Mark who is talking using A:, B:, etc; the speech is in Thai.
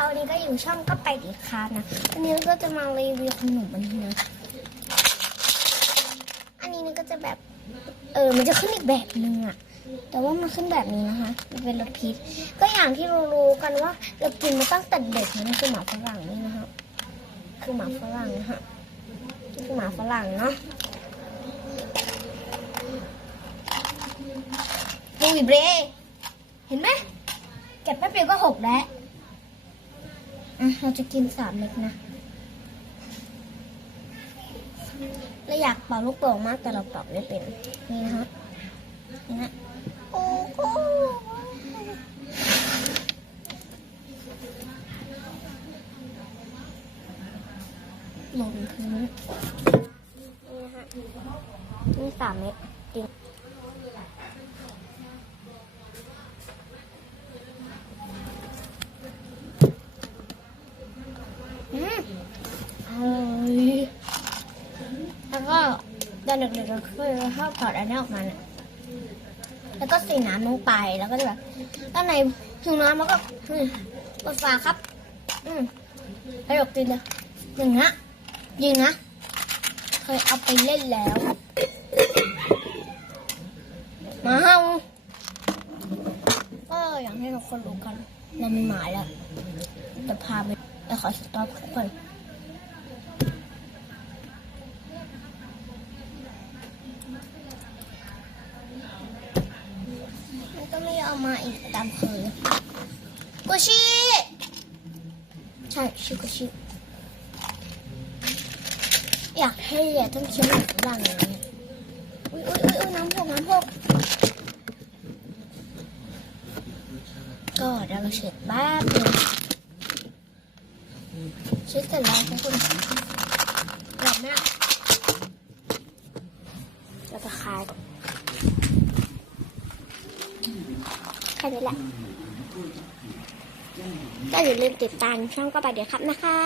A: ค่ะวันนี้ก็อยู่ช่องก็ไปดีค่ะนะวันนี้ก็จะมารีวิวขนมอันนี้นะอันนี้นี่ก็จะแบบ เออมันจะขึ้นอีกแบบนึงอะแต่ว่ามันขึ้นแบบนี้นะคะมันเป็นรสพีชก็อย่างที่เรารู้กันว่าเรากินมาตั้งแต่เด็กนะคือหมาฝรั่งนี่นะคะคือหมาฝรั่งนะฮะคือหมาฝรั่งเนาะดูอีเบรเห็นไหมเก็บแป๊บเดียวก็หกแล้ว อะเราจะกินสามเม็ดนะเราอยากเป่าลูกโป่งมากแต่เราเป่าไม่เป็นนี่นะฮะนี่นะโอ้โหลงพื้นนี่นะฮะนี่สามเม็ดจริง อืมอร่อยแล้วก็ตอนเด็กๆก็คือชอบถอดอันนี้ออกมาเนี่ยแล้วก็ใส่น้ำลงไปแล้วก็จะแบบด้านในถึงน้ำแล้วก็อืมเปิดฝาครับ อืมแล้วดกกินเลยอย่างเงี้ยิงนะเคยเอาไปเล่นแล้วมาเฮาก็อย่างที่ทุกคนรู้กันเรามีหมายแล้วจะพาไป ไปขอสต็อปกคนมันก็ไม่เอามาอีกตามเคยกุชิใช่ชื่อกุชิอยากให้เรียต้องเคี้ยวหนังฝรั่งอย่างนี้อุ้ยอุ้ยอุ้ยน้ำพกน้ำพกก็เราเช็ดแป๊บนึง เช็ดเสร็จแล้วทุกคนหลับแมอะเราจะคายแค่นี้แหละก็อย่าลืมติดตามช่องก็ไปเดี๋ยวครับนะคะ